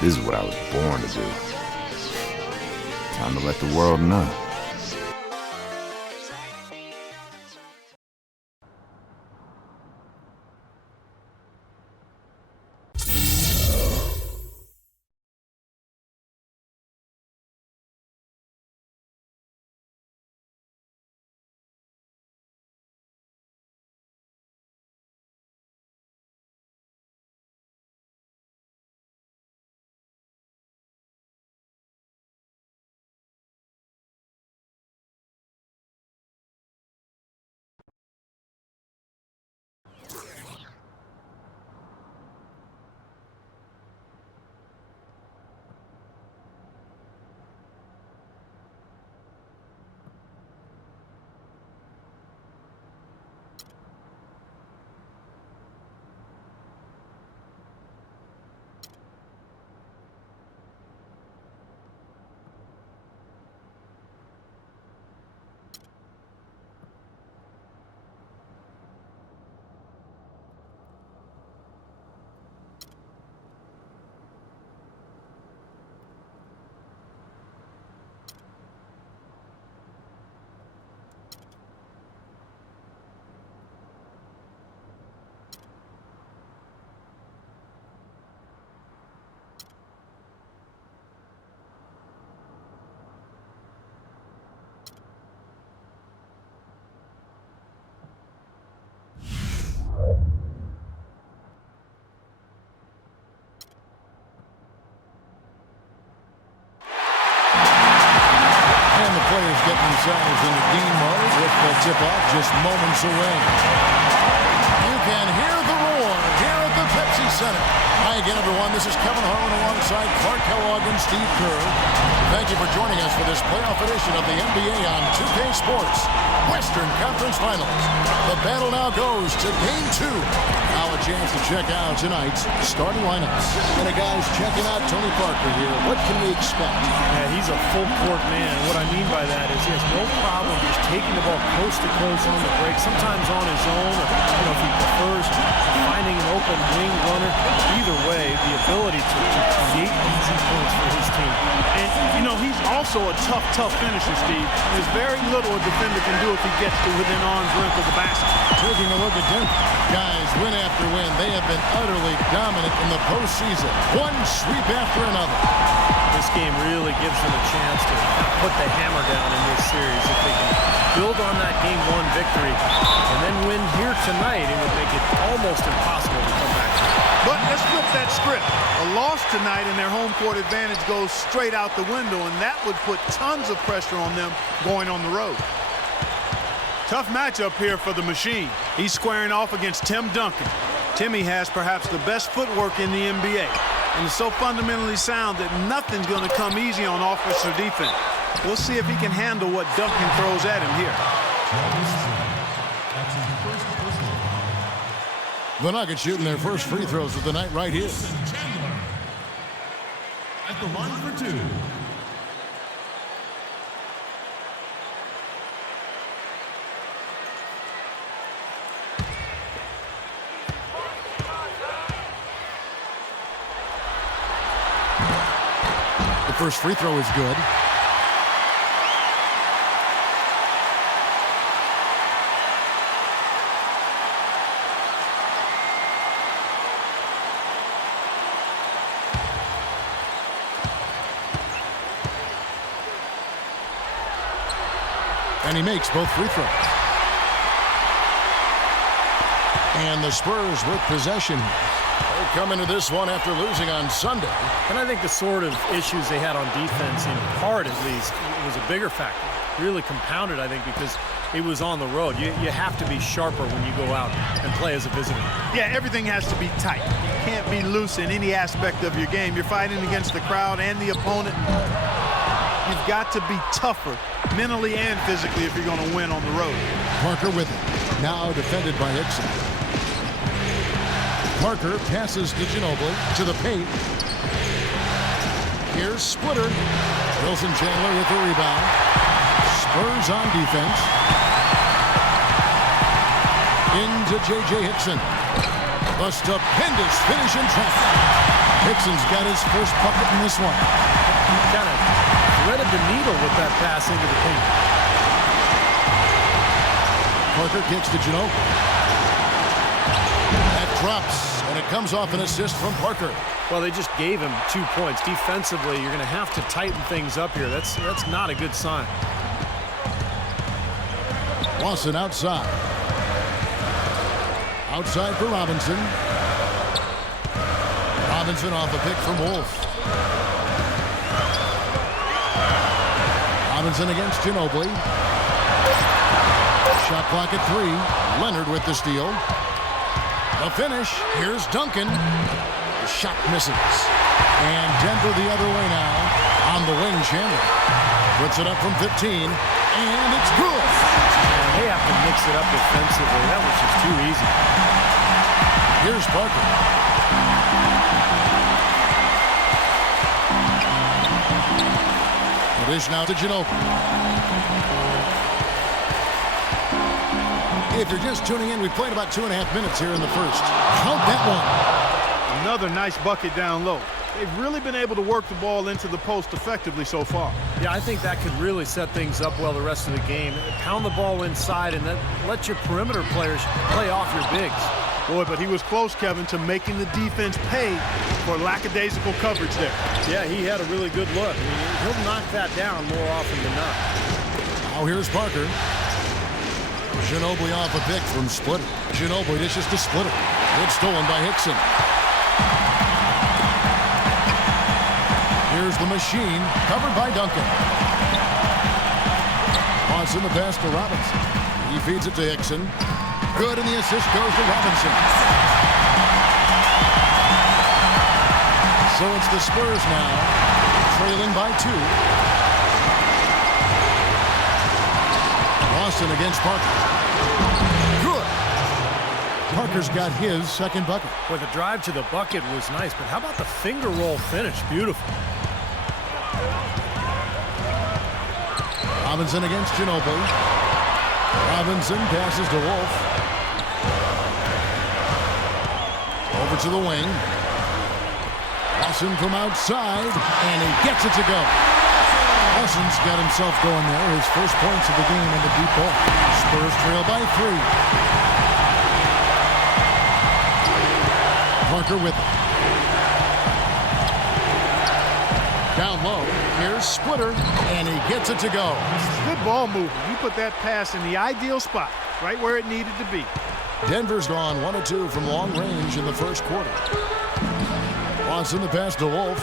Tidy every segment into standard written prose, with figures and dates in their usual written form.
This is what I was born to do. Time to let the world know. Getting themselves in the game mode with the tip-off just moments away. You can hear the roar here at the Pepsi Center. Hi again, everyone. This is Kevin Harlan alongside Clark Kellogg and Steve Kerr. Thank you for joining us for this playoff edition of the NBA on 2K Sports Western Conference Finals. The battle now goes to Game 2. Now a chance to check out tonight's starting lineups. And guys, checking out Tony Parker here. What can we expect? Yeah, he's a full-court man. What I mean by that is he has no problem just taking the ball coast to coast on the break, sometimes on his own, or if he prefers finding an open wing runner. Either way, the ability to create easy points for his team. And, he's also a tough finisher, Steve. There's very little a defender can do if he gets to within arm's length of the basket. Taking a look at Denver. Guys, win after win, they have been utterly dominant in the postseason. One sweep after another. This game really gives them a chance to put the hammer down in this series. If they can build on that Game 1 victory and then win here tonight, it would make it almost impossible to come back. But let's flip that script. A loss tonight and their home court advantage goes straight out the window, and that would put tons of pressure on them going on the road. Tough matchup here for the machine. He's squaring off against Tim Duncan. Timmy has perhaps the best footwork in the NBA, and is so fundamentally sound that nothing's going to come easy on offense or defense. We'll see if he can handle what Duncan throws at him here. The Nuggets shooting their first free throws of the night right here. At the line for two. First free throw is good. And he makes both free throws. And the Spurs with possession. They come into this one after losing on Sunday. And I think the sort of issues they had on defense, in part at least, was a bigger factor. Really compounded, I think, because it was on the road. You have to be sharper when you go out and play as a visitor. Yeah, everything has to be tight. You can't be loose in any aspect of your game. You're fighting against the crowd and the opponent. You've got to be tougher mentally and physically if you're going to win on the road. Parker with it. Now defended by Hickson. Parker passes to Ginobili to the paint. Here's Splitter. Wilson Chandler with the rebound. Spurs on defense. Into J.J. Hickson. A stupendous finish in traffic. Hickson's got his first bucket in this one. Kind of threaded the needle with that pass into the paint. Parker kicks to Ginobili. That drops, and it comes off an assist from Parker. Well, they just gave him 2 points. Defensively, you're going to have to tighten things up here. That's not a good sign. Lawson outside. Outside for Robinson. Robinson off a pick from Wolf. Robinson against Ginobili. Shot clock at 3. Leonard with the steal. The finish. Here's Duncan. The shot misses. And Denver the other way now. On the wing, Chandler puts it up from 15. And it's good. They have to mix it up defensively. That was just too easy. Here's Parker. The dish now to Ginobili. If you're just tuning in, we've played about 2.5 minutes here in the first. Count that one. Another nice bucket down low. They've really been able to work the ball into the post effectively so far. Yeah, I think that could really set things up well the rest of the game. Pound the ball inside and then let your perimeter players play off your bigs. Boy, but he was close, Kevin, to making the defense pay for lackadaisical coverage there. Yeah, he had a really good look. I mean, he'll knock that down more often than not. Now here's Parker. Ginobili off a pick from Splitter. Ginobili dishes to Splitter. It's stolen by Hickson. Here's the machine, covered by Duncan. Watson the pass to Robinson. He feeds it to Hickson. Good, and the assist goes to Robinson. So it's the Spurs now, trailing by 2. Lawson against Parker. Good. Parker's got his second bucket. Well, the drive to the bucket was nice, but how about the finger roll finish? Beautiful. Robinson against Ginobili. Robinson passes to Wolf. Over to the wing. Lawson from outside, and he gets it to go. Lawson's got himself going there. His first points of the game in the deep ball. Spurs trail by 3. Parker with it. Down low, here's Splitter, and he gets it to go. Good ball movement. He put that pass in the ideal spot, right where it needed to be. Denver's gone 1 of 2 from long range in the first quarter. Lawson the pass to Wolf.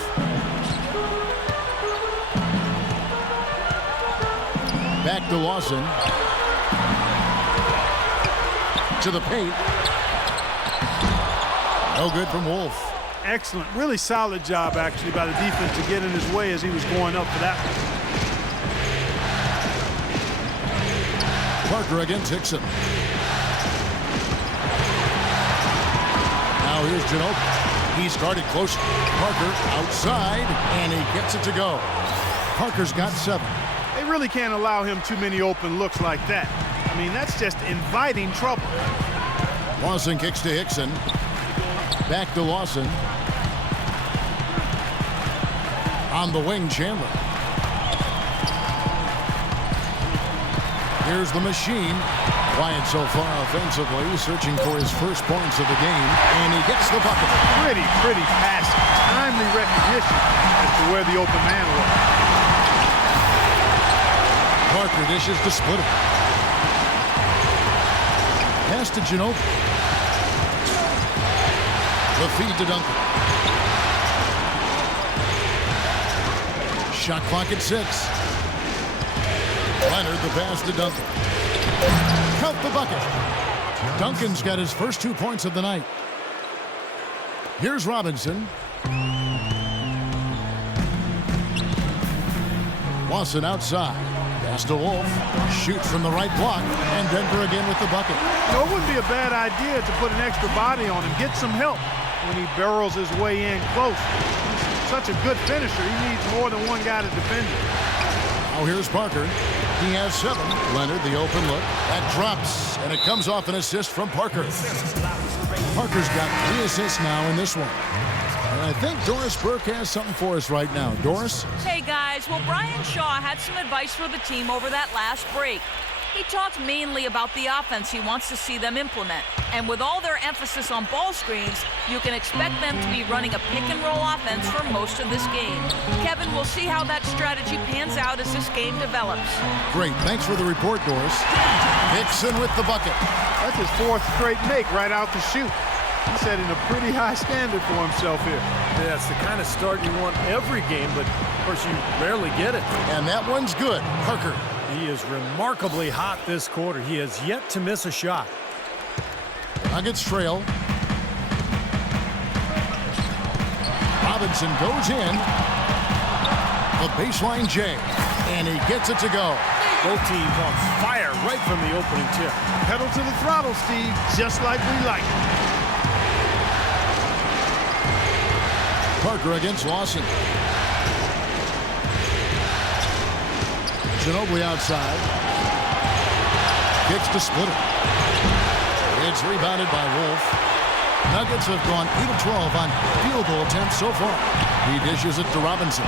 Back to Lawson. To the paint. No good from Wolf. Excellent. Really solid job, actually, by the defense to get in his way as he was going up for that one. Parker against Hickson. Now here's Ginobili. He started close. Parker outside, and he gets it to go. Parker's got 7. They really can't allow him too many open looks like that. I mean, that's just inviting trouble. Lawson kicks to Hickson. Back to Lawson. On the wing, Chandler. Here's the machine. Quiet so far offensively, searching for his first points of the game, and he gets the bucket. Pretty passing. Timely recognition as to where the open man was. Parker dishes to Splitter. Pass to Ginobili. The feed to Duncan. Shot clock at 6. Leonard the pass to Duncan. Count the bucket. Duncan's got his first 2 points of the night. Here's Robinson. Lawson outside. Pass to Wolf. Shoot from the right block. And Denver again with the bucket. You know, it wouldn't be a bad idea to put an extra body on him. Get some help when he barrels his way in close. He's such a good finisher. He needs more than one guy to defend him. Now here's Parker. He has 7. Leonard, the open look. That drops, and it comes off an assist from Parker. Parker's got 3 assists now in this one. And I think Doris Burke has something for us right now. Doris? Hey, guys. Well, Brian Shaw had some advice for the team over that last break. He talked mainly about the offense he wants to see them implement. And with all their emphasis on ball screens, you can expect them to be running a pick-and-roll offense for most of this game. Kevin, we'll see how that strategy pans out as this game develops. Great. Thanks for the report, Doris. Hickson with the bucket. That's his 4th straight make right out the chute. He's setting a pretty high standard for himself here. Yeah, it's the kind of start you want every game, but of course you rarely get it. And that one's good. Parker. He is remarkably hot this quarter. He has yet to miss a shot. Nuggets trail. Robinson goes in. The baseline J. And he gets it to go. Both teams on fire right from the opening tip. Pedal to the throttle, Steve, just like we like it. Parker against Lawson. Ginobili outside. Kicks to Splitter. It's rebounded by Wolf. Nuggets have gone 8 of 12 on field goal attempts so far. He dishes it to Robinson.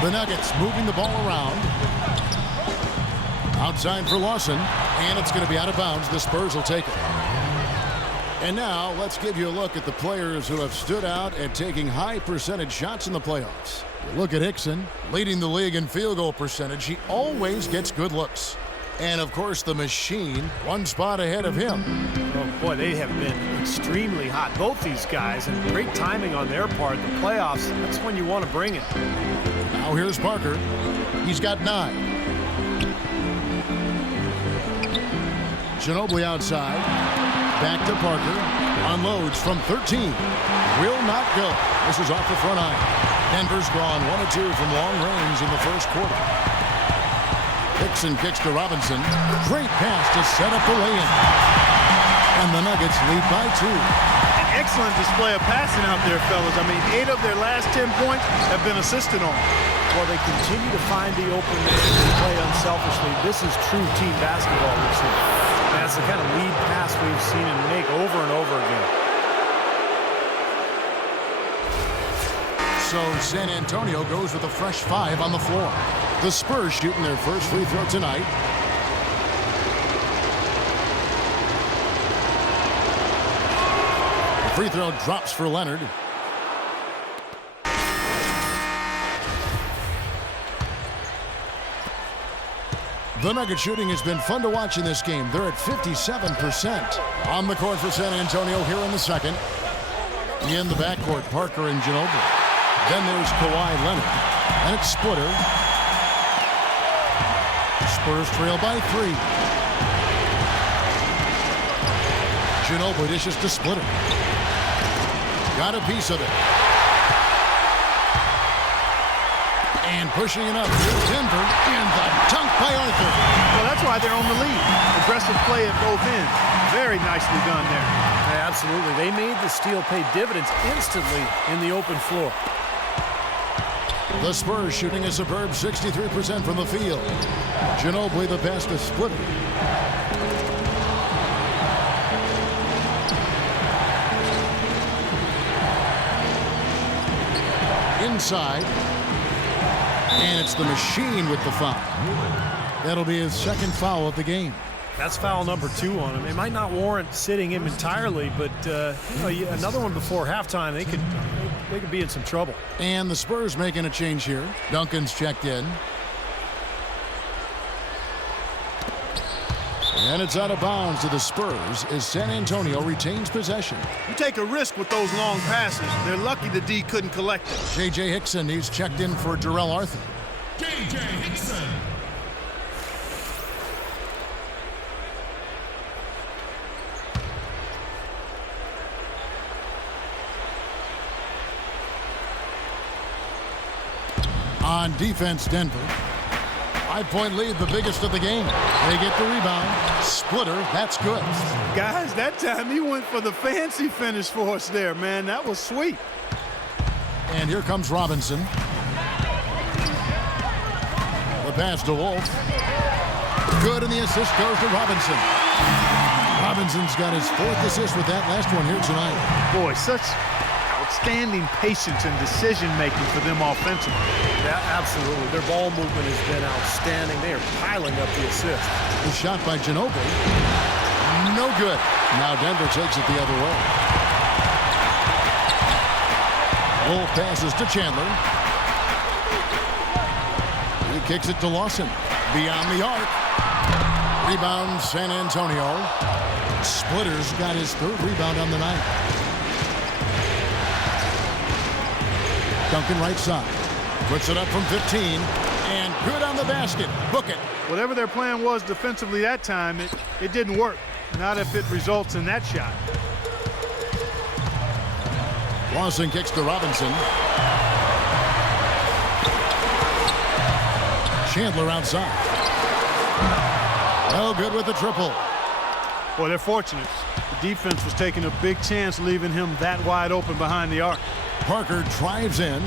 The Nuggets moving the ball around. Outside for Lawson. And it's going to be out of bounds. The Spurs will take it. And now let's give you a look at the players who have stood out at taking high percentage shots in the playoffs. You look at Hickson, leading the league in field goal percentage. He always gets good looks. And, of course, the machine, 1 spot ahead of him. Oh, boy, they have been extremely hot, both these guys, and great timing on their part. The playoffs, that's when you want to bring it. Now here's Parker. He's got 9. Ginobili outside. Back to Parker. Unloads from 13. Will not go. This is off the front iron. Denver's gone 1 of 2 from long range in the first quarter. Hickson kicks to Robinson. Great pass to set up the lay-in. And the Nuggets lead by 2. An excellent display of passing out there, fellas. I mean, 8 of their last 10 points have been assisted on. Well, they continue to find the open man and play unselfishly. This is true team basketball we've seen. That's the kind of lead pass we've seen him make over and over again. So San Antonio goes with a fresh 5 on the floor. The Spurs shooting their first free throw tonight. The free throw drops for Leonard. The Nugget shooting has been fun to watch in this game. They're at 57%. On the court for San Antonio here in the second. In the backcourt, Parker and Ginobili. Then there's Kawhi Leonard. And it's Splitter. Spurs trail by 3. Ginobili dishes to Splitter. Got a piece of it. And pushing it up. Here's Denver. And the dunk by Arthur. Well, that's why they're on the lead. Aggressive play at both ends. Very nicely done there. Yeah, absolutely. They made the steal pay dividends instantly in the open floor. The Spurs shooting a superb 63% from the field. Ginobili the pass to Splitter. inside. And it's the machine with the foul. That'll be his second foul of the game. That's foul number 2 on him. It might not warrant sitting him entirely, but another one before halftime, they could be in some trouble. And the Spurs making a change here. Duncan's checked in. And it's out of bounds to the Spurs as San Antonio retains possession. You take a risk with those long passes. They're lucky the D couldn't collect it. J.J. Hickson, he's checked in for Darrell Arthur. J.J. Hickson. On defense, Denver. 5-point lead, the biggest of the game. They get the rebound. Splitter, that's good. Guys, that time he went for the fancy finish for us there, man. That was sweet. And here comes Robinson. The pass to Wolf. Good, and the assist goes to Robinson. Robinson's got his 4th assist with that last one here tonight. Boy, such outstanding patience and decision-making for them offensively. Yeah, absolutely. Their ball movement has been outstanding. They are piling up the assist. The shot by Ginobili. No good. Now Denver takes it the other way. Wolf passes to Chandler. He kicks it to Lawson. Beyond the arc. Rebound San Antonio. Splitter's got his 3rd rebound on the night. Duncan right side. Puts it up from 15. And good on the basket. Book it. Whatever their plan was defensively that time, it didn't work. Not if it results in that shot. Lawson kicks to Robinson. Chandler outside. Oh, good with the triple. Boy, they're fortunate. The defense was taking a big chance leaving him that wide open behind the arc. Parker drives in.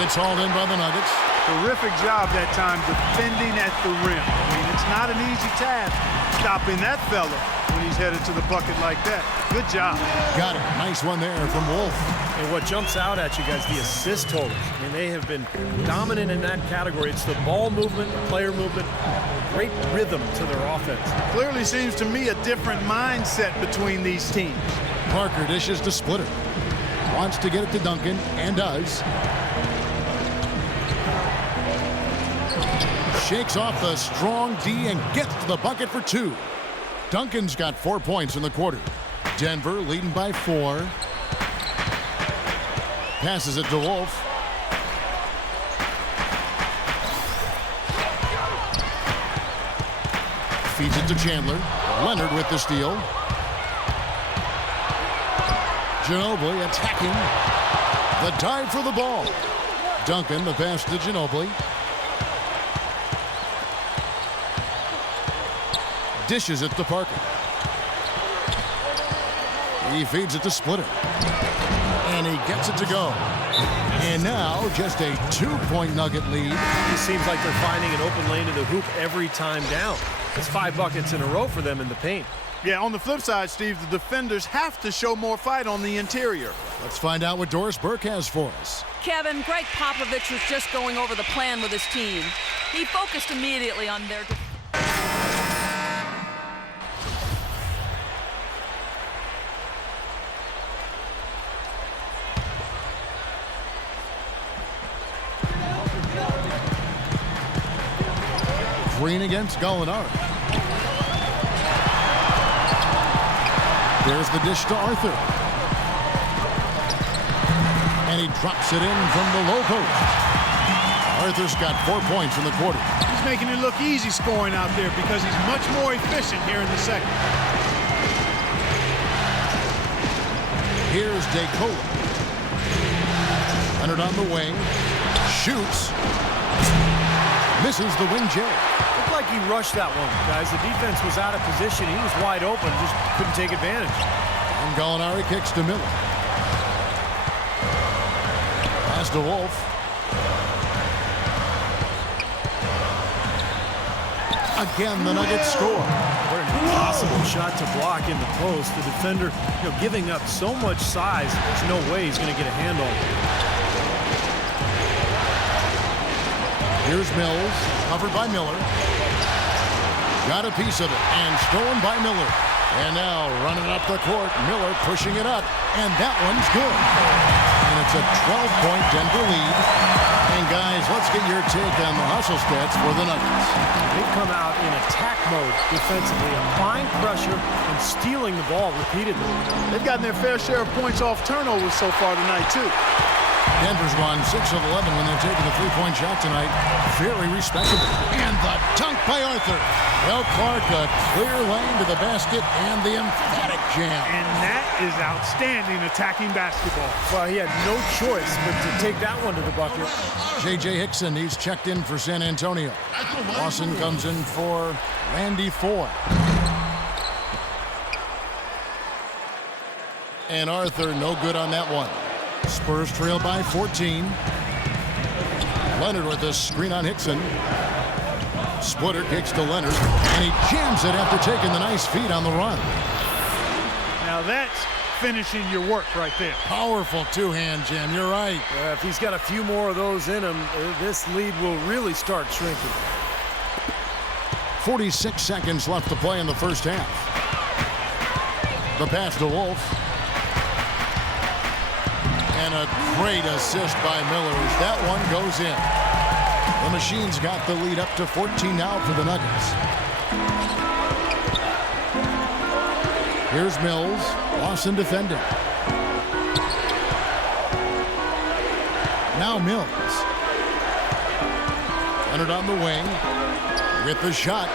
It's hauled in by the Nuggets. Terrific job that time defending at the rim. I mean, it's not an easy task stopping that fella when he's headed to the bucket like that. Good job. Got it. Nice one there from Wolf. And what jumps out at you guys, the assist totals. I mean, they have been dominant in that category. It's the ball movement, the player movement, great rhythm to their offense. Clearly seems to me a different mindset between these teams. Parker dishes to Splitter. Wants to get it to Duncan, and does. Shakes off the strong D and gets to the bucket for 2. Duncan's got 4 points in the quarter. Denver leading by 4. Passes it to Wolf. Feeds it to Chandler. Leonard with the steal. Ginobili attacking. The dive for the ball. Duncan, the pass to Ginobili. Dishes it to Parker. He feeds it to Splitter. And he gets it to go. And now just a 2-point Nugget lead. It seems like they're finding an open lane to the hoop every time down. It's 5 buckets in a row for them in the paint. Yeah, on the flip side, Steve, the defenders have to show more fight on the interior. Let's find out what Doris Burke has for us. Kevin, Greg Popovich was just going over the plan with his team. He focused immediately on their Green against Gallinari. There's the dish to Arthur. And he drops it in from the low post. Arthur's got 4 points in the quarter. He's making it look easy scoring out there because he's much more efficient here in the second. Here's DeCola. Leonard on the wing. Shoots. Misses the wing J. Looked like he rushed that one, guys. The defense was out of position. He was wide open, just couldn't take advantage. And Gallinari kicks to Miller. Pass to Wolf. Again, the Nuggets score. What an impossible shot to block in the post. The defender, giving up so much size, there's no way he's going to get a hand on it. Here's Mills, covered by Miller. Got a piece of it, and stolen by Miller. And now running up the court, Miller pushing it up, and that one's good. And it's a 12-point Denver lead. And guys, let's get your take on the hustle stats for the Nuggets. They've come out in attack mode defensively, applying pressure and stealing the ball repeatedly. They've gotten their fair share of points off turnovers so far tonight, too. Denver's gone 6 of 11 when they're taking the three-point shot tonight. Very respectable. And the dunk by Arthur. Well, Clark, a clear lane to the basket and the emphatic jam. And that is outstanding attacking basketball. Well, he had no choice but to take that one to the bucket. J.J. Hickson, he's checked in for San Antonio. Lawson comes in for Randy Ford. And Arthur, no good on that one. Spurs trail by 14. Leonard with a screen on Hickson. Splitter kicks to Leonard, and he jams it after taking the nice feed on the run. Now that's finishing your work right there. Powerful two-hand jam, you're right. If he's got a few more of those in him, this lead will really start shrinking. 46 seconds left to play in the first half. The pass to Wolf. And a great assist by Miller as that one goes in. The Machine's got the lead up to 14 now for the Nuggets. Here's Mills. Lawson defending. Now Mills. Leonard on the wing with the shot.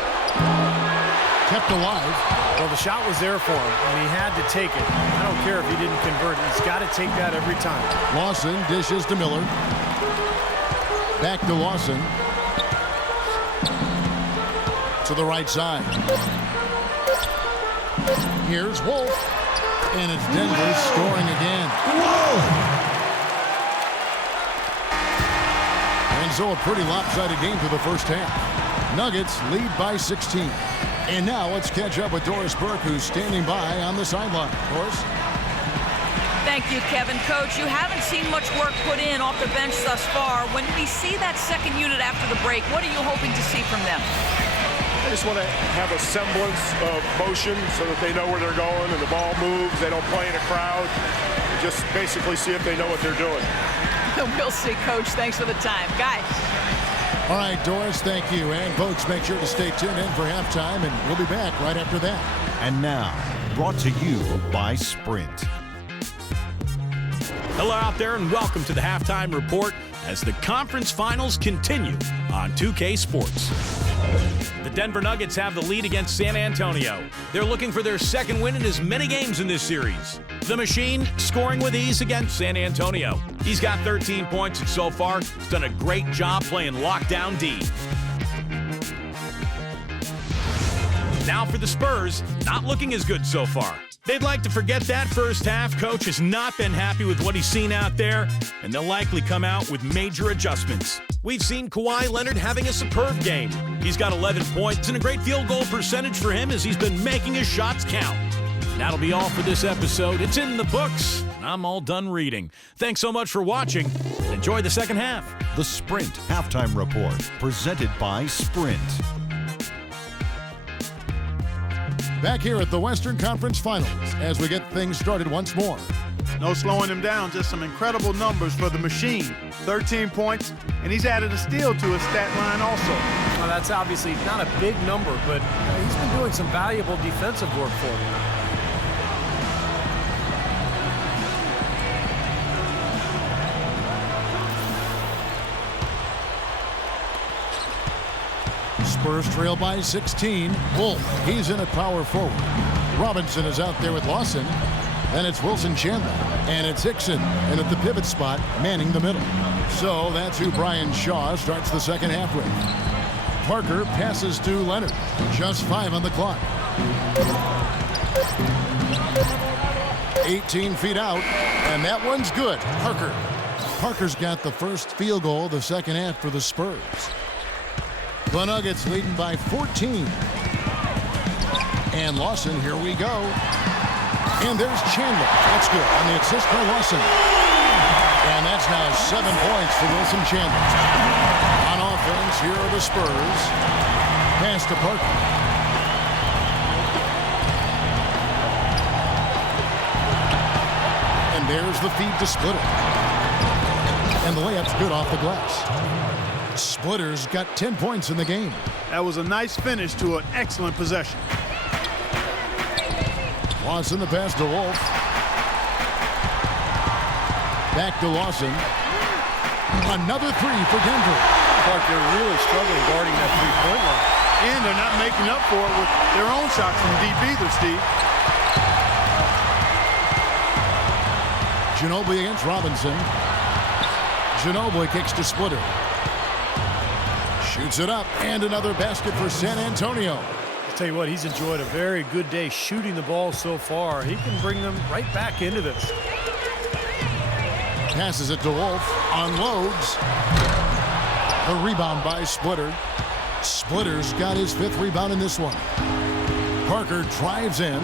Kept alive. Well, the shot was there for him, and he had to take it. I don't care if he didn't convert. He's got to take that every time. Lawson dishes to Miller. Back to Lawson. To the right side. Here's Wolf. And it's Denver scoring again. Whoa! And so a pretty lopsided game for the first half. Nuggets lead by 16. And now let's catch up with Doris Burke, who's standing by on the sideline. Doris? Thank you, Kevin. Coach, you haven't seen much work put in off the bench thus far. When we see that second unit after the break, what are you hoping to see from them? I just want to have a semblance of motion so that they know where they're going and the ball moves. They don't play in a crowd. Just basically see if they know what they're doing. We'll see, Coach. Thanks for the time. Guys. All right, Doris, thank you. And folks, make sure to stay tuned in for halftime, and we'll be back right after that. And now, brought to you by Sprint. Hello out there, and welcome to the Halftime Report as the conference finals continue on 2K Sports. The Denver Nuggets have the lead against San Antonio. They're looking for their second win in as many games in this series. The Machine scoring with ease against San Antonio. He's got 13 points, and so far, he's done a great job playing lockdown D. Now for the Spurs, not looking as good so far. They'd like to forget that first half. Coach has not been happy with what he's seen out there, and they'll likely come out with major adjustments. We've seen Kawhi Leonard having a superb game. He's got 11 points and a great field goal percentage for him as he's been making his shots count. That'll be all for this episode. It's in the books. I'm all done reading. Thanks so much for watching. Enjoy the second half. The Sprint Halftime Report, presented by Sprint. Back here at the Western Conference Finals as we get things started once more. No slowing him down, just some incredible numbers for the Machine. 13 points, and he's added a steal to his stat line also. Well, that's obviously not a big number, but he's been doing some valuable defensive work for him. Spurs trail by 16. Wolf, he's in at power forward. Robinson is out there with Lawson. Then it's Wilson Chandler. And it's Hickson. And at the pivot spot, manning the middle. So that's who Brian Shaw starts the second half with. Parker passes to Leonard. Just 5 on the clock. 18 feet out. And that one's good. Parker's got the first field goal of the second half for the Spurs. The Nuggets leading by 14. And Lawson, here we go. And there's Chandler. That's good on the assist by Lawson. And that's now 7 points for Wilson Chandler. On offense, here are the Spurs. Pass to Parker. And there's the feed to Splitter. And the layup's good off the glass. Splitter's got 10 points in the game. That was a nice finish to an excellent possession. Lawson the pass to Wolf. Back to Lawson. Another three for Denver. Clark, they're really struggling guarding that three-point line. And they're not making up for it with their own shots from deep either, Steve. Ginobili against Robinson. Ginobili kicks to Splitter. Shoots it up, and another basket for San Antonio. I'll tell you what, he's enjoyed a very good day shooting the ball so far. He can bring them right back into this. Passes it to Wolf. Unloads. The rebound by Splitter. Splitter's got his 5th rebound in this one. Parker drives in.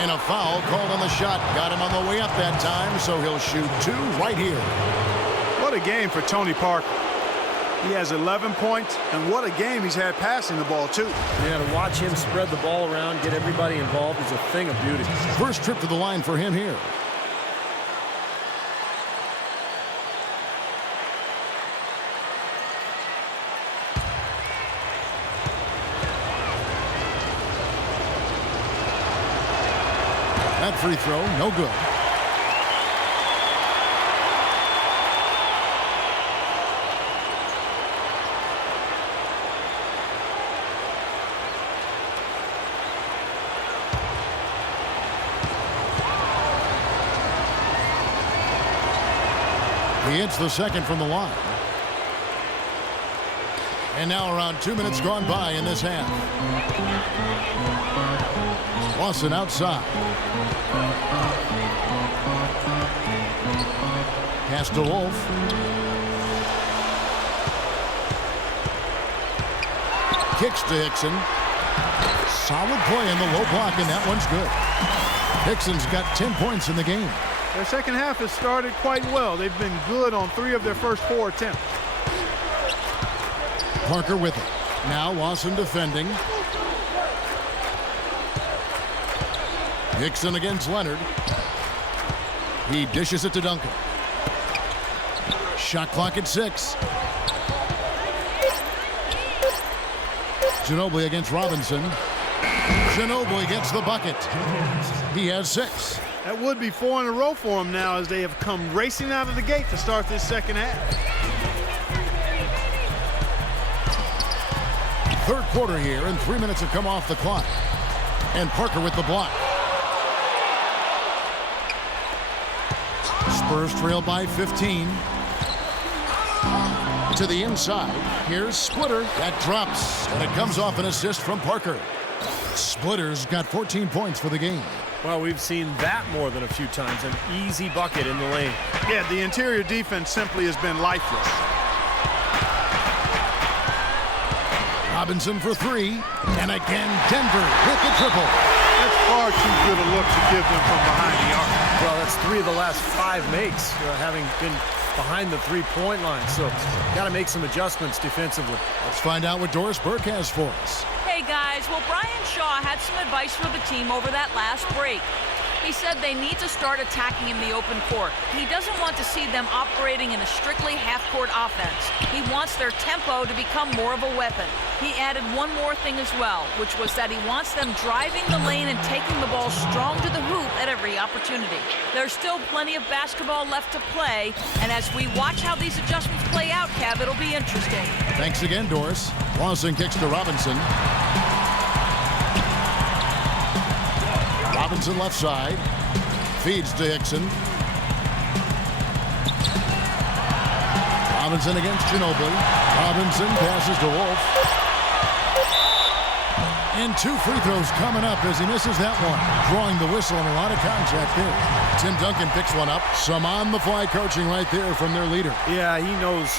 And a foul called on the shot. Got him on the way up that time, so he'll shoot 2 right here. What a game for Tony Parker. He has 11 points, and what a game he's had passing the ball, too. Yeah, to watch him spread the ball around, get everybody involved is a thing of beauty. First trip to the line for him here. That free throw, no good. He hits the second from the line. And now around 2 minutes gone by in this half. Lawson outside. Pass to Wolf. Kicks to Hickson. Solid play in the low block, and that one's good. Hickson's got 10 points in the game. Their second half has started quite well. They've been good on 3 of their first 4 attempts. Parker with it. Now Lawson defending. Hickson against Leonard. He dishes it to Duncan. Shot clock at 6. Ginobili against Robinson. Ginobili gets the bucket. He has 6. That would be 4 in a row for him now as they have come racing out of the gate to start this second half. Third quarter here, and 3 minutes have come off the clock. And Parker with the block. Spurs trail by 15. To the inside. Here's Splitter. That drops, and it comes off an assist from Parker. Splitter's got 14 points for the game. Well, we've seen that more than a few times. An easy bucket in the lane. Yeah, the interior defense simply has been lifeless. Robinson for 3. And again, Denver with the triple. That's far too good a look to give them from behind the arc. Well, that's 3 of the last 5 makes, having been behind the three-point line. So, got to make some adjustments defensively. Let's find out what Doris Burke has for us. Hey guys, well, Brian Shaw had some advice for the team over that last break. He said they need to start attacking in the open court. He doesn't want to see them operating in a strictly half-court offense. He wants their tempo to become more of a weapon. He added one more thing as well, which was that he wants them driving the lane and taking the ball strong to the hoop at every opportunity. There's still plenty of basketball left to play, and as we watch how these adjustments play out, Kev, it'll be interesting. Thanks again, Doris. Lawson kicks to Robinson. Robinson left side. Feeds to Hickson. Robinson against Ginobili. Robinson passes to Wolf. And 2 free throws coming up as he misses that one. Drawing the whistle and a lot of contact there. Tim Duncan picks one up. Some on-the-fly coaching right there from their leader. Yeah, he knows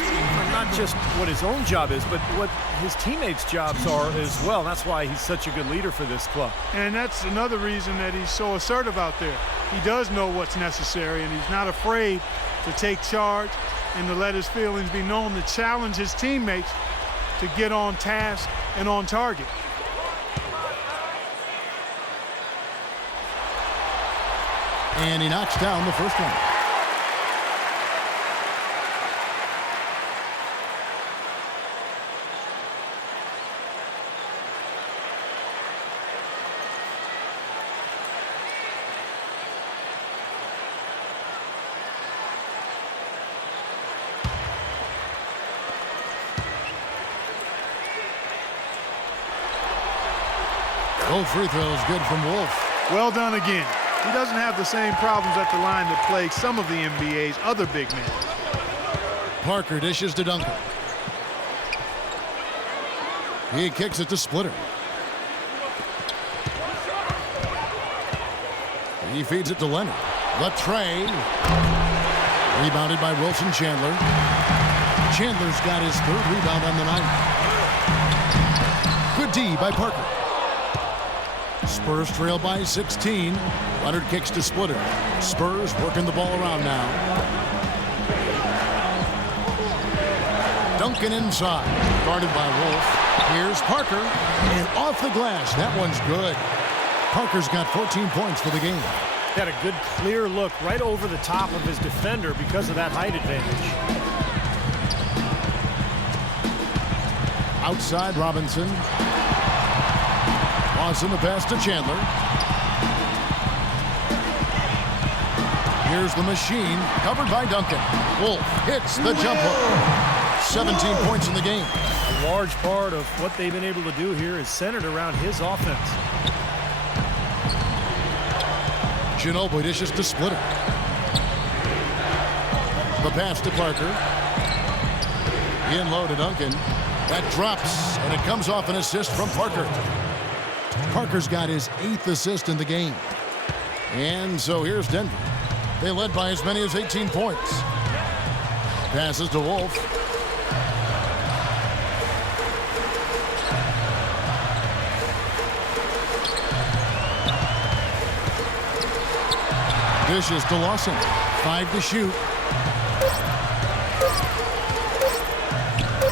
not just what his own job is, but what his teammates' jobs are as well. That's why he's such a good leader for this club. And that's another reason that he's so assertive out there. He does know what's necessary, and he's not afraid to take charge and to let his feelings be known, to challenge his teammates to get on task and on target. And he knocks down the first one. Both free throws good from Wolf. Well done again. He doesn't have the same problems at the line that plague some of the NBA's other big men. Parker dishes to Duncan. He kicks it to Splitter. He feeds it to Leonard. The tray. Rebounded by Wilson Chandler. Chandler's got his 3rd rebound on the night. Good D by Parker. Spurs trail by 16. Leonard kicks to Splitter. Spurs working the ball around now. Duncan inside. Guarded by Wolf. Here's Parker. And off the glass. That one's good. Parker's got 14 points for the game. Got a good clear look right over the top of his defender because of that height advantage. Outside Robinson. Lawson the pass to Chandler. Here's the machine, covered by Duncan. Wolf hits the jumper. 17 points in the game. A large part of what they've been able to do here is centered around his offense. Ginobili dishes to Splitter. The pass to Parker. In low to Duncan. That drops, and it comes off an assist from Parker. Parker's got his 8th assist in the game. And so here's Denver. They led by as many as 18 points. Passes to Wolf. Dishes to Lawson. 5 to shoot.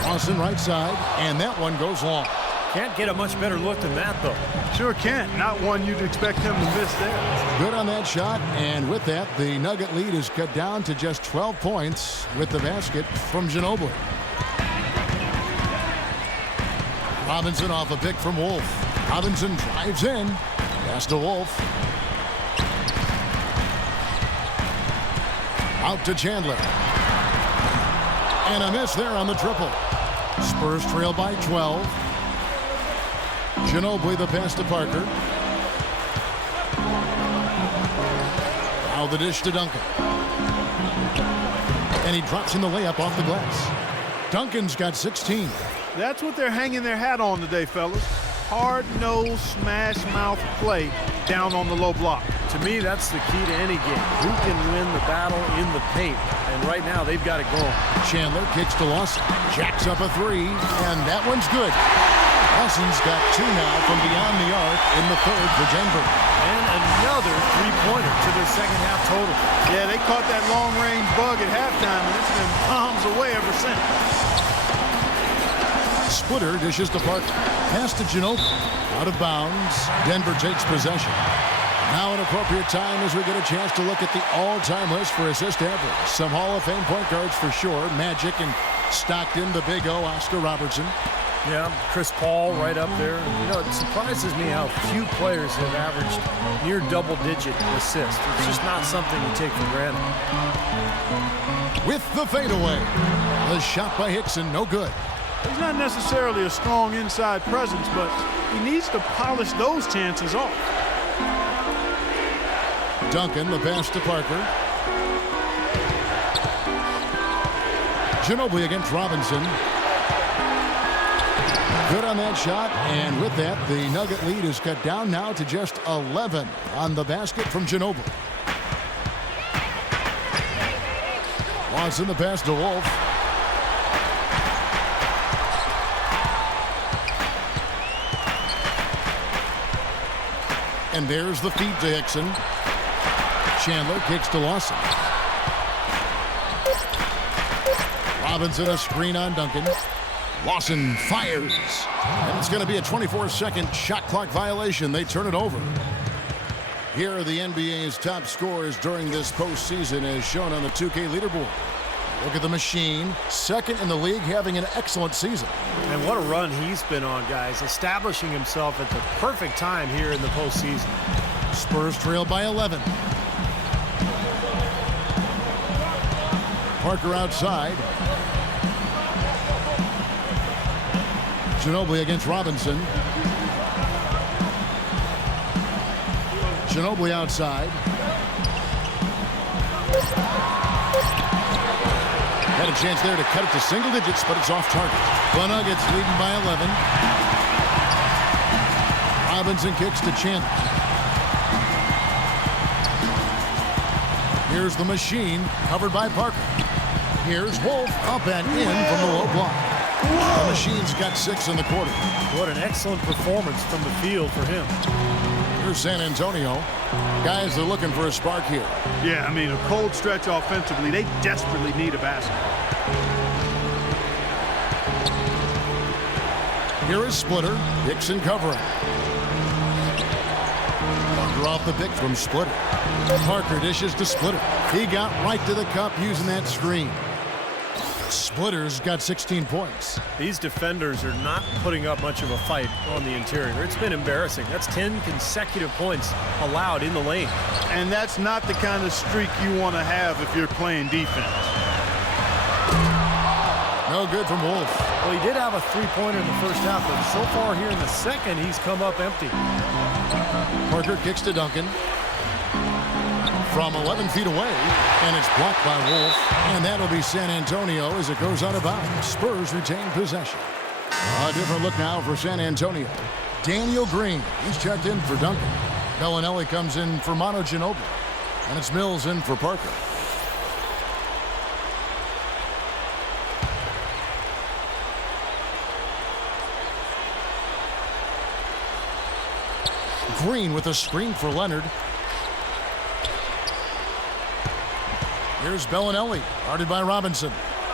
Lawson right side, and that one goes long. Can't get a much better look than that, though. Sure can't. Not one you'd expect him to miss there. Good on that shot, and with that, the Nugget lead is cut down to just 12 points with the basket from Ginobili. Robinson off a pick from Wolf. Robinson drives in. Pass to Wolf. Out to Chandler. And a miss there on the triple. Spurs trail by 12. Ginobili the pass to Parker. Now the dish to Duncan. And he drops in the layup off the glass. Duncan's got 16. That's what they're hanging their hat on today, fellas. Hard-nosed, smash-mouth play down on the low block. To me, that's the key to any game. Who can win the battle in the paint? And right now, they've got it going. Chandler kicks to Lawson. Jacks up a 3, and that one's good. Lawson's got 2 now from beyond the arc in the 3rd for Denver. And another 3-pointer to their second half total. Yeah, they caught that long-range bug at halftime, and it's been palms away ever since. Splitter dishes to Parker. Pass to Ginobili. Out of bounds. Denver takes possession. Now an appropriate time as we get a chance to look at the all-time list for assist average. Some Hall of Fame point guards for sure. Magic and Stockton, the Big O, Oscar Robertson. Yeah, Chris Paul right up there. You know, it surprises me how few players have averaged near double-digit assists. It's just not something you take for granted. With the fadeaway. The shot by Hickson, no good. He's not necessarily a strong inside presence, but he needs to polish those chances off. Duncan, the pass to Parker. Ginobili against Robinson. Good on that shot, and with that, the Nugget lead is cut down now to just 11 on the basket from Ginobili. Watson the pass to Wolf. And there's the feed to Hickson. Chandler kicks to Lawson. Robinson a screen on Duncan. Lawson fires. And it's going to be a 24-second shot clock violation. They turn it over. Here are the NBA's top scorers during this postseason as shown on the 2K leaderboard. Look at the machine. Second in the league, having an excellent season. And what a run he's been on, guys. Establishing himself at the perfect time here in the postseason. Spurs trail by 11. Parker outside. Ginobili against Robinson. Ginobili outside. Had a chance there to cut it to single digits, but it's off target. The Nuggets leading by 11. Robinson kicks to Chandler. Here's the machine, covered by Parker. Here's Wolf, up and in from the low block. The machine's got 6 in the quarter. What an excellent performance from the field for him. Here's San Antonio. Guys, they're looking for a spark here. Yeah, I mean, a cold stretch offensively. They desperately need a basket. Here is Splitter. Hickson covering. Parker off the pick from Splitter. Parker dishes to Splitter. He got right to the cup using that screen. Splitter's got 16 points. These defenders are not putting up much of a fight on the interior. It's been embarrassing. That's 10 consecutive points allowed in the lane. And that's not the kind of streak you want to have if you're playing defense. No good from Wolf. Well, he did have a three-pointer in the first half, but so far here in the second, he's come up empty. Parker kicks to Duncan. From 11 feet away, and it's blocked by Wolf. And that'll be San Antonio as it goes out of bounds. Spurs retain possession. A different look now for San Antonio. Daniel Green, he's checked in for Duncan. Bellinelli comes in for Manu Ginobili. And it's Mills in for Parker. Green with a screen for Leonard. Here's Bellinelli, guarded by Robinson.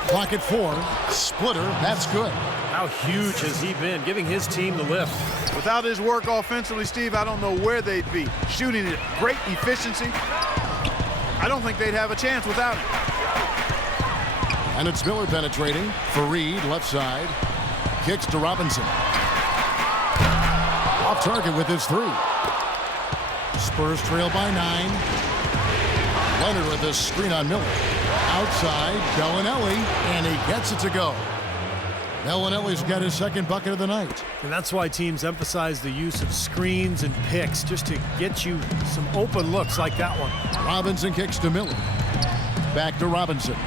Clock at 4. Splitter, that's good. How huge has he been, giving his team the lift? Without his work offensively, Steve, I don't know where they'd be. Shooting at great efficiency. I don't think they'd have a chance without him. And it's Miller penetrating. Fareed, left side. Kicks to Robinson. Off target with his 3. Spurs trail by 9. Leonard with a screen on Miller. Outside, Bellinelli, and he gets it to go. Bellinelli's got his second bucket of the night. And that's why teams emphasize the use of screens and picks, just to get you some open looks like that one. Robinson kicks to Miller. Back to Robinson.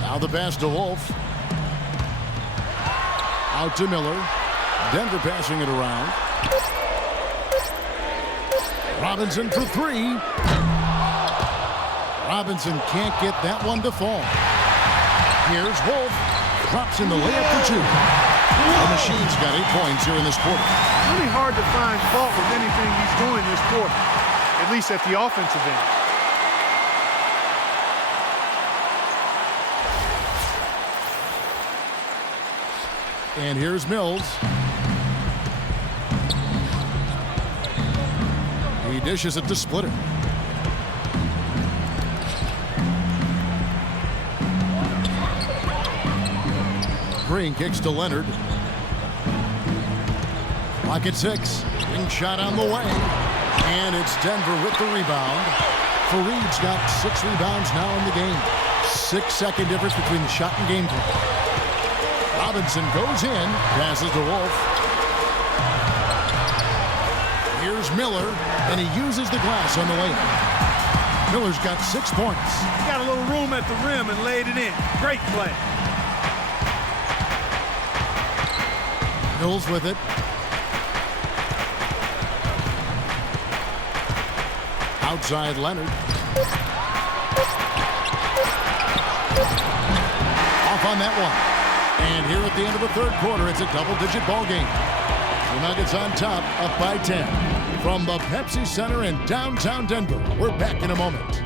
Now the pass to Wolf. Out to Miller. Denver passing it around. Robinson for 3. Robinson can't get that one to fall. Here's Wolf. Drops in the layup for 2. The machine's got 8 points here in this quarter. Really hard to find fault with anything he's doing this quarter, at least at the offensive end. And here's Mills. He dishes it to Splitter. Green kicks to Leonard. Clock at 6. Wing shot on the way. And it's Denver with the rebound. Fareed's got 6 rebounds now in the game. 6-second difference between the shot and game clock. Robinson goes in, passes to Wolf. Here's Miller, and he uses the glass on the layup. Miller's got 6 points. Got a little room at the rim and laid it in. Great play. Mills with it. Outside Leonard. Off on that one. And here at the end of the third quarter, it's a double-digit ball game. The Nuggets on top, up by 10. From the Pepsi Center in downtown Denver, we're back in a moment.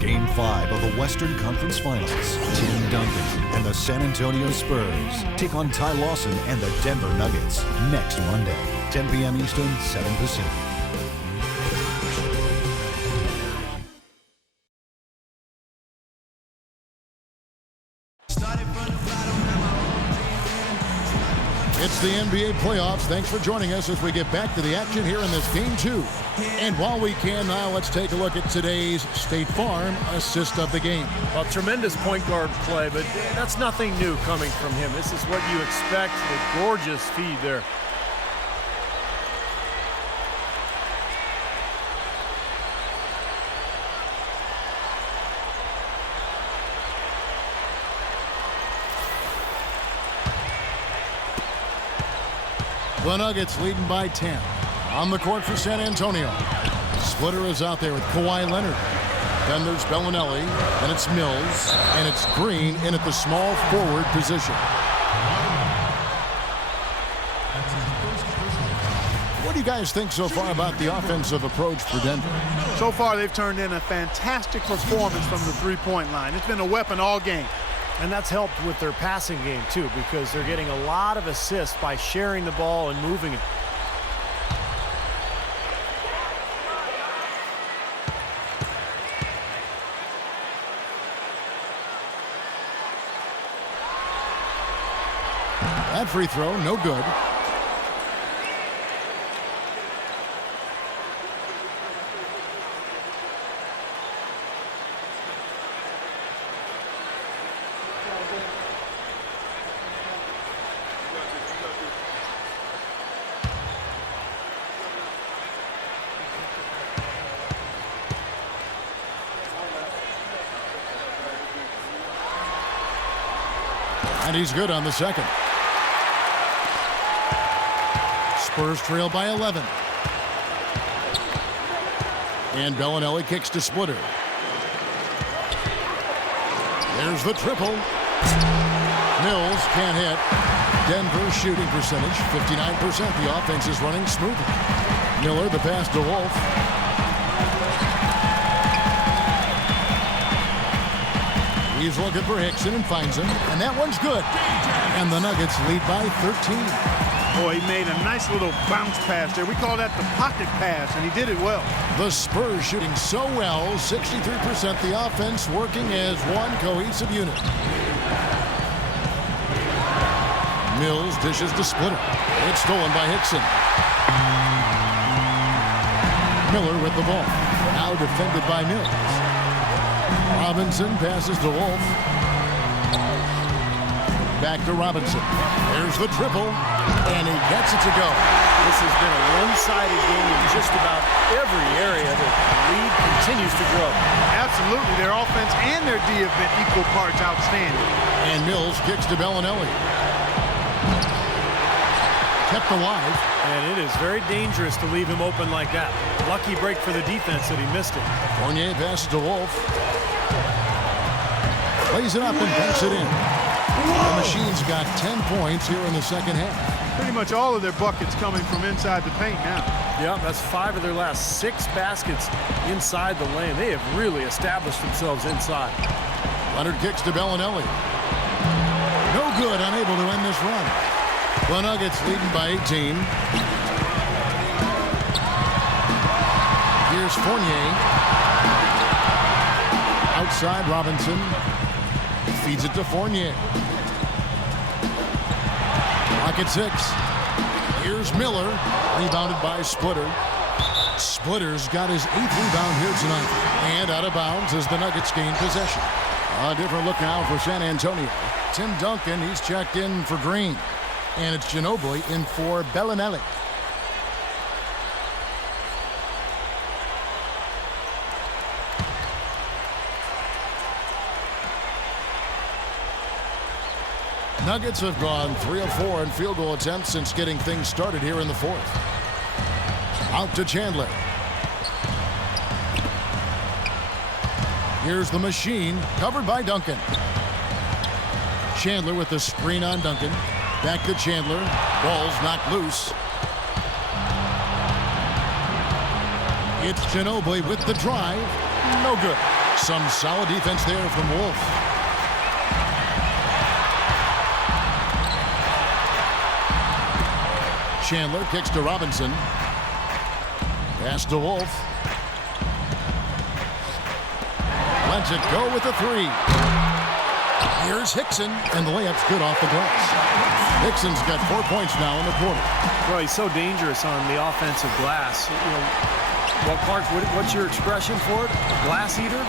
Game 5 of the Western Conference Finals. Tim Duncan and the San Antonio Spurs take on Ty Lawson and the Denver Nuggets next Monday, 10 p.m. Eastern, 7 Pacific. It's the NBA playoffs. Thanks for joining us as we get back to the action here in this Game 2. And while we can now, let's take a look at today's State Farm assist of the game. Well, tremendous point guard play, but that's nothing new coming from him. This is what you expect. The gorgeous feed there. The Nuggets leading by 10. On the court for San Antonio. Splitter is out there with Kawhi Leonard. Then there's Bellinelli, and it's Mills, and it's Green in at the small forward position. What do you guys think so far about the offensive approach for Denver? So far, they've turned in a fantastic performance from the three-point line. It's been a weapon all game. And that's helped with their passing game, too, because they're getting a lot of assists by sharing the ball and moving it. That free throw, no good. And he's good on the second. Spurs trail by 11. And Bellinelli kicks to Splitter. There's the triple. Mills can't hit. Denver's shooting percentage, 59%. The offense is running smoothly. Miller, the pass to Wolf. He's looking for Hickson and finds him, and that one's good. And the Nuggets lead by 13. Boy, he made a nice little bounce pass there. We call that the pocket pass, and he did it well. The Spurs shooting so well, 63%. The offense working as one cohesive unit. Mills dishes to Splitter. It's stolen by Hickson. Miller with the ball. Now defended by Mills. Robinson passes to Wolf. Back to Robinson. There's the triple, and he gets it to go. This has been a one-sided game in just about every area. The lead continues to grow. Absolutely. Their offense and their D have been equal parts outstanding. And Mills kicks to Bellinelli. Kept alive. And it is very dangerous to leave him open like that. Lucky break for the defense that he missed it. Fournier passes to Wolf. Plays it up and banks it in. The Machine's got 10 points here in the second half. Pretty much all of their buckets coming from inside the paint now. Yeah, that's 5 of their last 6 baskets inside the lane. They have really established themselves inside. Leonard kicks to Bellinelli. No good, unable to end this run. The Nuggets leading by 18. Here's Fournier. Outside Robinson. Feeds it to Fournier. Pocket 6. Here's Miller. Rebounded by Splitter. Splitter's got his 8th rebound here tonight. And out of bounds as the Nuggets gain possession. A different look now for San Antonio. Tim Duncan, he's checked in for Green. And it's Ginobili in for Bellinelli. Nuggets have gone 3 of 4 in field goal attempts since getting things started here in the fourth. Out to Chandler. Here's the machine, covered by Duncan. Chandler with the screen on Duncan. Back to Chandler. Ball's knocked loose. It's Ginobili with the drive. No good. Some solid defense there from Wolf. Chandler kicks to Robinson. Pass to Wolf. Lets it go with the three. Here's Hickson, and the layup's good off the glass. Hickson's got 4 points now in the quarter. Well, he's so dangerous on the offensive glass. You know, well, Clark, what's your expression for it? Glass eater?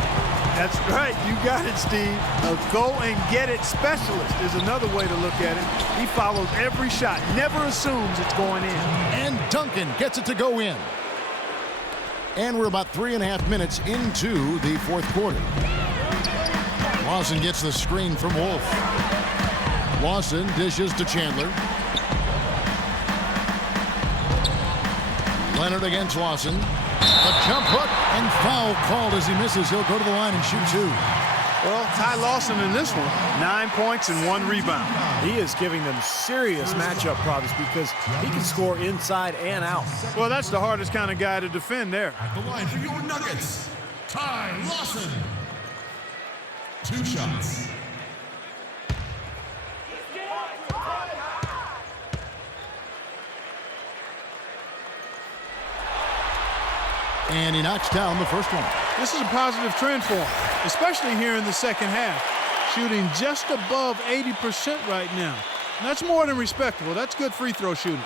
That's right. You got it, Steve. A go and get it specialist is another way to look at it. He follows every shot, never assumes it's going in. And Duncan gets it to go in. And we're about 3.5 minutes into the fourth quarter. Lawson gets the screen from Wolf. Lawson dishes to Chandler. Leonard against Lawson. A jump hook and foul called as he misses. He'll go to the line and shoot two. Well, Ty Lawson in this one, 9 points and 1 rebound. He is giving them serious matchup problems because he can score inside and out. Well, that's the hardest kind of guy to defend there. At the line for your Nuggets, Ty Lawson. 2 shots. And he knocks down the first one. This is a positive trend for him, especially here in the second half. Shooting just above 80% right now. And that's more than respectable. That's good free throw shooting.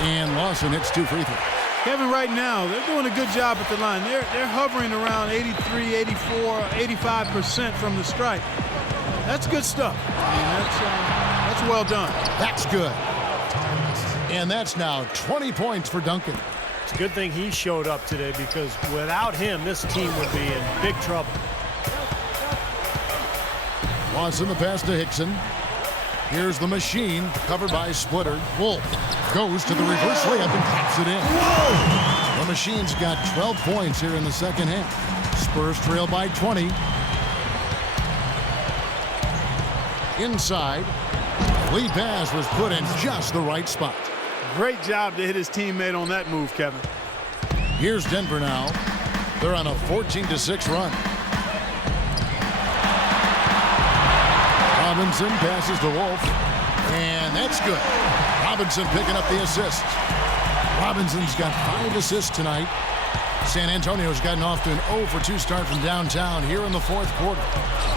And Lawson hits 2 free throws. Kevin, right now, they're doing a good job at the line. They're hovering around 83, 84, 85% from the stripe. That's good stuff. I mean, that's well done. That's good. And that's now 20 points for Duncan. It's a good thing he showed up today because without him, this team would be in big trouble. Lawson the pass to Hickson. Here's the machine, covered by Splitter. Wolf goes to the reverse layup and drops it in. Whoa! The machine's got 12 points here in the second half. Spurs trail by 20. Inside, lead pass was put in just the right spot. Great job to hit his teammate on that move, Kevin. Here's Denver now. They're on a 14-6 run. Robinson passes to Wolf, and that's good. Robinson picking up the assist. Robinson's got 5 assists tonight. San Antonio's gotten off to an 0-for-2 start from downtown here in the fourth quarter.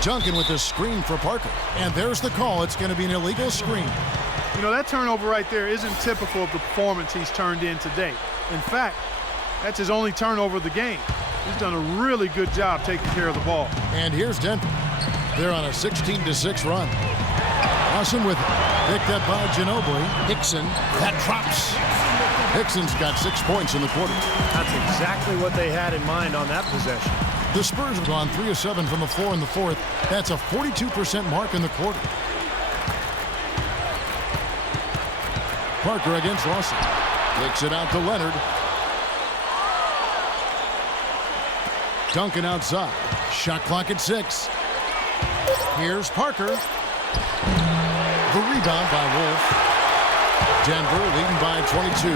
Duncan with the screen for Parker, and there's the call. It's going to be an illegal screen. You know, that turnover right there isn't typical of the performance he's turned in today. In fact, that's his only turnover of the game. He's done a really good job taking care of the ball. And here's Denver. They're on a 16-6 run. Lawson with it. Picked up by Ginobili. Hickson. That drops. Hickson's got 6 points in the quarter. That's exactly what they had in mind on that possession. The Spurs have gone 3 of 7 from the floor in the fourth. That's a 42% mark in the quarter. Parker against Lawson. Kicks it out to Leonard. Duncan outside. Shot clock at 6. Here's Parker. The rebound by Wolf. Denver leading by 22.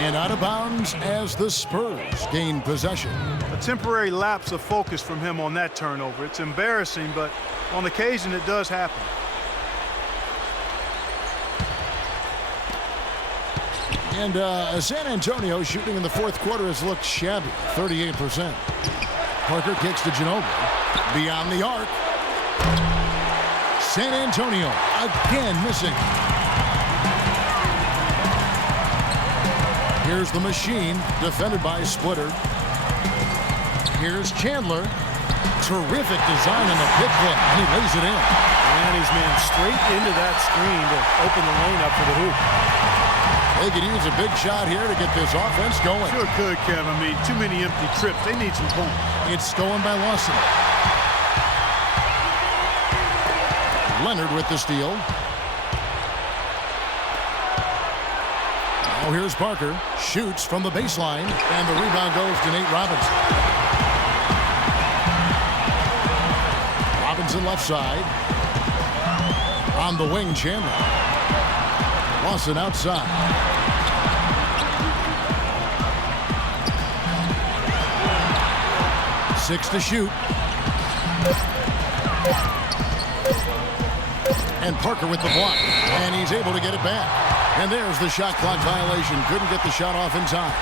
And out of bounds as the Spurs gain possession. A temporary lapse of focus from him on that turnover. It's embarrassing, but on occasion it does happen. And San Antonio shooting in the fourth quarter has looked shabby, 38%. Parker kicks to Ginobili. Beyond the arc. San Antonio again missing. Here's the machine, defended by Splitter. Here's Chandler. Terrific design on the pick hook, and he lays it in. Miami's man straight into that screen to open the lane up for the hoop. They could use a big shot here to get this offense going. Sure could, Kevin. I mean, too many empty trips. They need some points. It's stolen by Lawson. Leonard with the steal. Now here's Parker. Shoots from the baseline. And the rebound goes to Nate Robinson. Robinson left side. On the wing, Chandler. Lawson outside. Six to shoot. And Parker with the block. And he's able to get it back. And there's the shot clock violation. Couldn't get the shot off in time.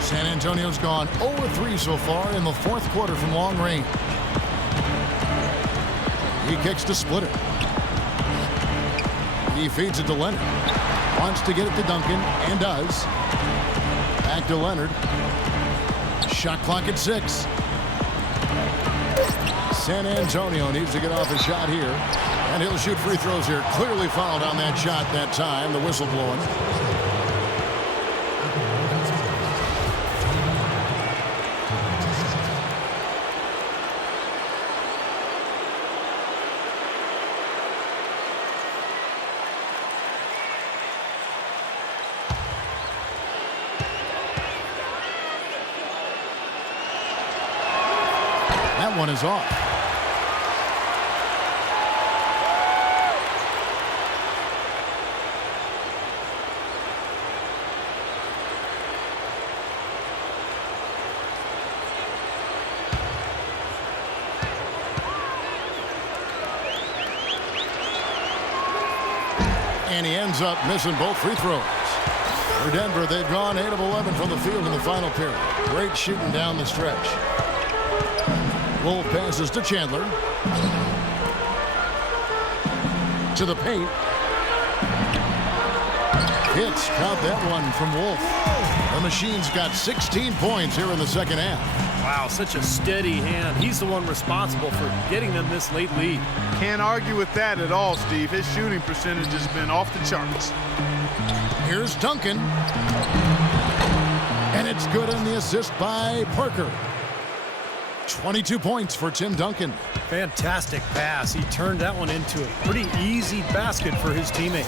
San Antonio's gone 0-3 so far in the fourth quarter from long range. He kicks to Splitter. He feeds it to Leonard. Wants to get it to Duncan, and does. Back to Leonard. Shot clock at 6. San Antonio needs to get off a shot here. And he'll shoot free throws here. Clearly fouled on that shot that time. The whistle blowing. That one is off. And he ends up missing both free throws. For Denver, they've gone 8 of 11 from the field in the final period. Great shooting down the stretch. Wolf passes to Chandler. To the paint. Hits. Count that one from Wolf. The Machine's got 16 points here in the second half. Wow, such a steady hand. He's the one responsible for getting them this late lead. Can't argue with that at all, Steve. His shooting percentage has been off the charts. Here's Duncan. And it's good on the assist by Parker. 22 points for Tim Duncan. Fantastic pass. He turned that one into a pretty easy basket for his teammate.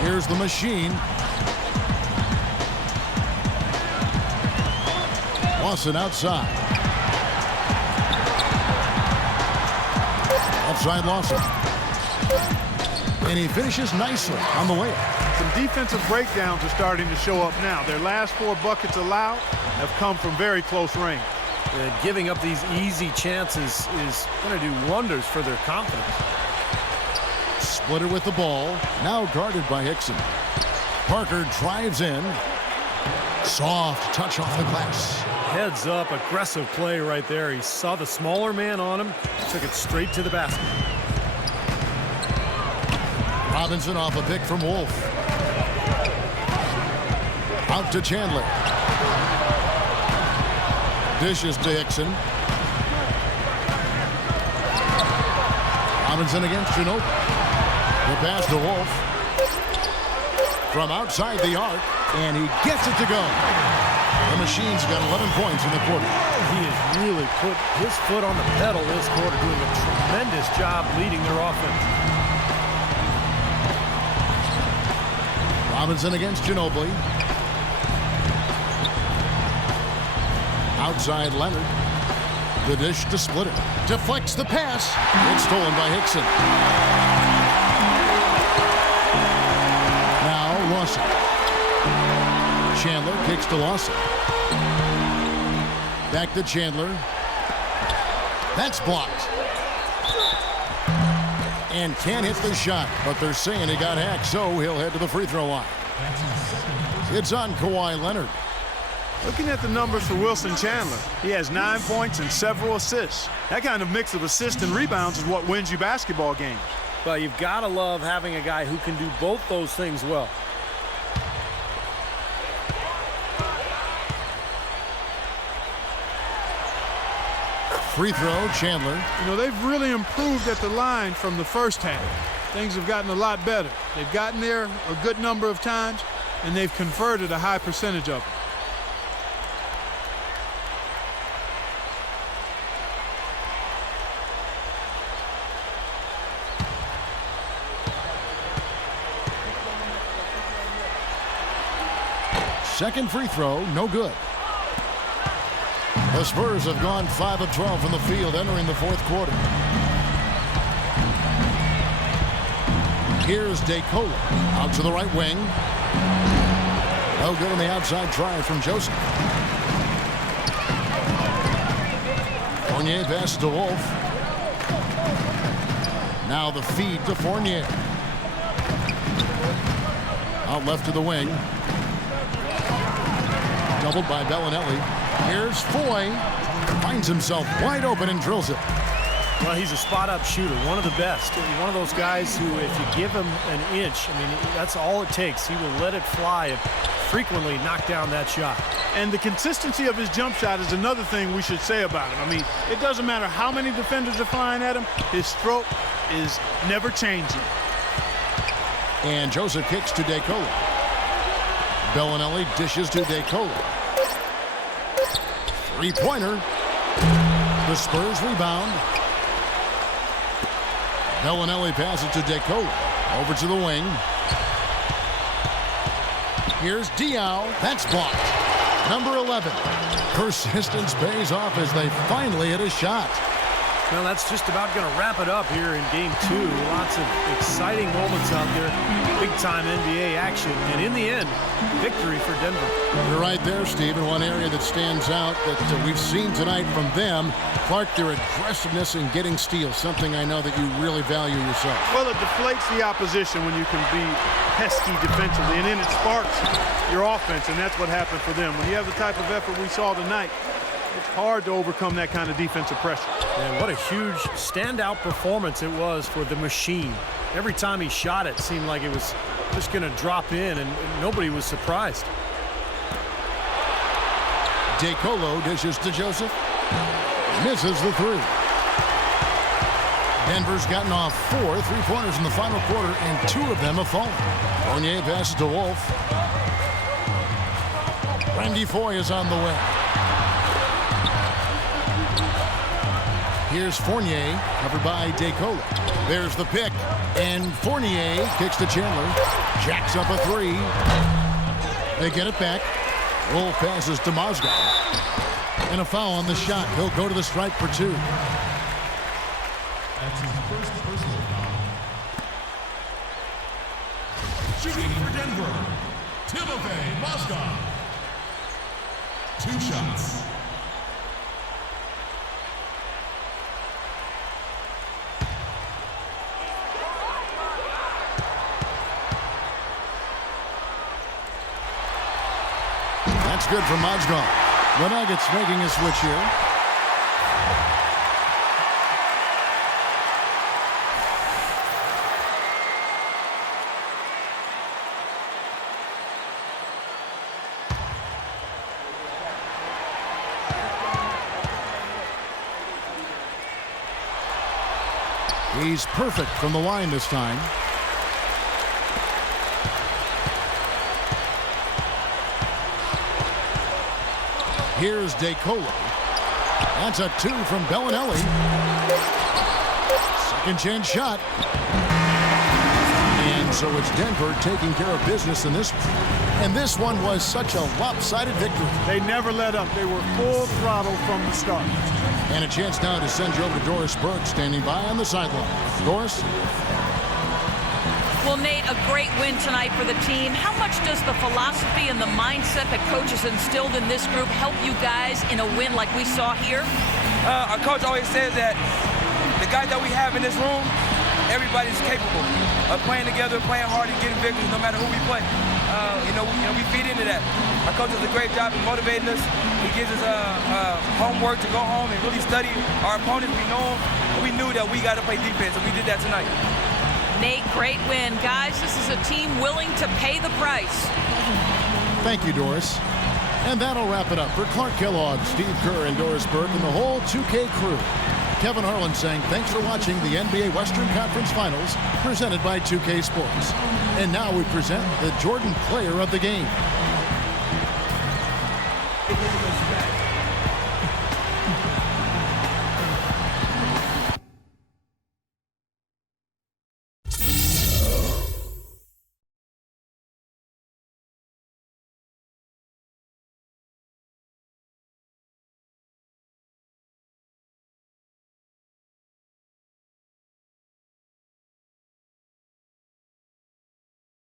Here's the Machine. Lawson outside. Outside Lawson. And he finishes nicely on the way. Some defensive breakdowns are starting to show up now. Their last 4 buckets allowed have come from very close range. Giving up these easy chances is going to do wonders for their confidence. Splitter with the ball. Now guarded by Hickson. Parker drives in. Soft touch off the glass. Heads up, aggressive play right there. He saw the smaller man on him, took it straight to the basket. Robinson off a pick from Wolf. Out to Chandler. Dishes to Hickson. Robinson against Ginobili. The pass to Wolf. From outside the arc, and he gets it to go. The Machine's got 11 points in the quarter. He has really put his foot on the pedal this quarter, doing a tremendous job leading their offense. Robinson against Ginobili. Outside Leonard. The dish to Splitter. Deflects the pass. It's stolen by Hickson. Now Lawson. Chandler kicks to Lawson. Back to Chandler. That's blocked. And can't hit the shot, but they're saying he got hacked, so he'll head to the free throw line. It's on Kawhi Leonard. Looking at the numbers for Wilson Chandler, he has 9 points and several assists. That kind of mix of assists and rebounds is what wins you basketball games. But you've got to love having a guy who can do both those things well. Free throw, Chandler. You know, they've really improved at the line from the first half. Things have gotten a lot better. They've gotten there a good number of times, and they've converted a high percentage of them. Second free throw, no good. The Spurs have gone 5 of 12 from the field entering the fourth quarter. Here's DeCola out to the right wing. No good on the outside try from Joseph. Fournier passes to Wolf. Now the feed to Fournier. Out left to the wing. Doubled by Bellinelli. Here's Foy. Finds himself wide open and drills it. Well, he's a spot-up shooter, one of the best. One of those guys who, if you give him an inch, I mean, that's all it takes. He will let it fly and frequently knock down that shot. And the consistency of his jump shot is another thing we should say about him. I mean, it doesn't matter how many defenders are flying at him, his stroke is never changing. And Joseph kicks to DeCola. Bellinelli dishes to DeCola. Three-pointer. The Spurs rebound. Bellinelli passes to DeCola. Over to the wing. Here's Diaw. That's blocked. Number 11. Persistence pays off as they finally hit a shot. Well, that's just about going to wrap it up here in Game 2. Lots of exciting moments out there. Big-time NBA action. And in the end, victory for Denver. You're right there, Steve. And one area that stands out that we've seen tonight from them, Clark, their aggressiveness in getting steals, something I know that you really value yourself. Well, it deflates the opposition when you can be pesky defensively, and then it sparks your offense, and that's what happened for them. When you have the type of effort we saw tonight, it's hard to overcome that kind of defensive pressure. And what a huge standout performance it was for the machine. Every time he shot it seemed like it was just going to drop in, and nobody was surprised. DeColo dishes to Joseph. Misses the three. Denver's gotten off 4 3-pointers in the final quarter, and 2 of them have fallen. Fournier passes to Wolf. Randy Foy is on the way. Here's Fournier, covered by DeCola. There's the pick, and Fournier kicks to Chandler. Jacks up a 3. They get it back. Wolf passes to Mozgov. And a foul on the shot. He'll go to the stripe for 2. That's his first personal foul. Shooting for Denver, Timofey Mozgov. 2 shots. That's good for Mozgov. The Nuggets making a switch here. He's perfect from the line this time. Here's DeColo. That's a 2 from Bellinelli. Second chance shot. And so it's Denver taking care of business in this one. And this one was such a lopsided victory. They never let up. They were full throttle from the start. And a chance now to send you over to Doris Burke, standing by on the sideline. Doris? Well, Nate, a great win tonight for the team. How much does the philosophy and the mindset that coaches instilled in this group help you guys in a win like we saw here? Our coach always says that the guys that we have in this room, everybody's capable of playing together, playing hard, and getting victories no matter who we play. We feed into that. Our coach does a great job of motivating us. He gives us homework to go home and really study our opponents. We know them, and we knew that we got to play defense, and we did that tonight. Nate, great win. Guys, this is a team willing to pay the price. Thank you, Doris. And that'll wrap it up for Clark Kellogg, Steve Kerr, and Doris Burke, and the whole 2K crew. Kevin Harlan saying thanks for watching the NBA Western Conference Finals presented by 2K Sports. And now we present the Jordan Player of the Game.